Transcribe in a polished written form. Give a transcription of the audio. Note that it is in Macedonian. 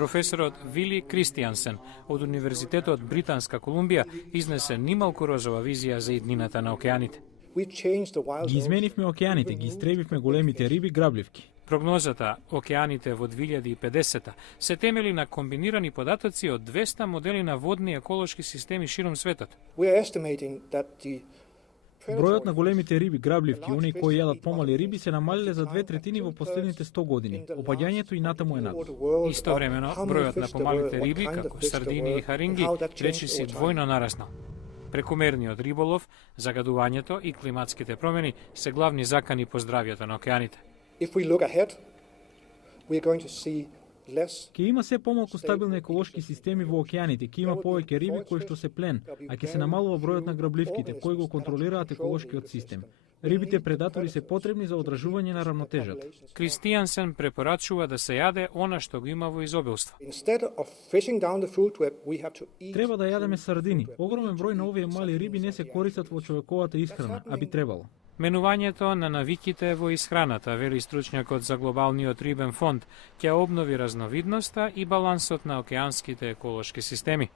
Професорот Вили Кристијансен од Универзитетот Британска Колумбија изнесе нималку розова визија за иднината на океаните. Ги изменивме океаните, ги истребивме големите риби грабливки. Прогнозата океаните во 2050 се темели на комбинирани податоци од 200 модели на водни еколошки системи широм светот. Бројот на големите риби грабливки, оние кои јадат помали риби, се намалиле за 2/3 во последните 100 години. Опаѓањето и натаму е надвор. Истовремено, бројот на помалите риби, како сардини и харинги, речиси двојно нараснал. Прекомерниот риболов, загадувањето и климатските промени се главни закани по здравјето на океаните. Ќе има се помалку стабилни еколошки системи во океаните, ќе има повеќе риби кои што се плен, а ќе се намалува бројот на грабливките кои го контролираат еколошкиот систем. Рибите предатори се потребни за одржување на рамнотежата. Кристијансен препорачува да се јаде она што го има во изобилство. Треба да јадеме сардини. Огромен број на овие мали риби не се користат во човековата исхрана, а би требало. Менувањето на навиките во исхраната, вели стручњакот за глобалниот рибен фонд, ќе обнови разновидноста и балансот на океанските еколошки системи.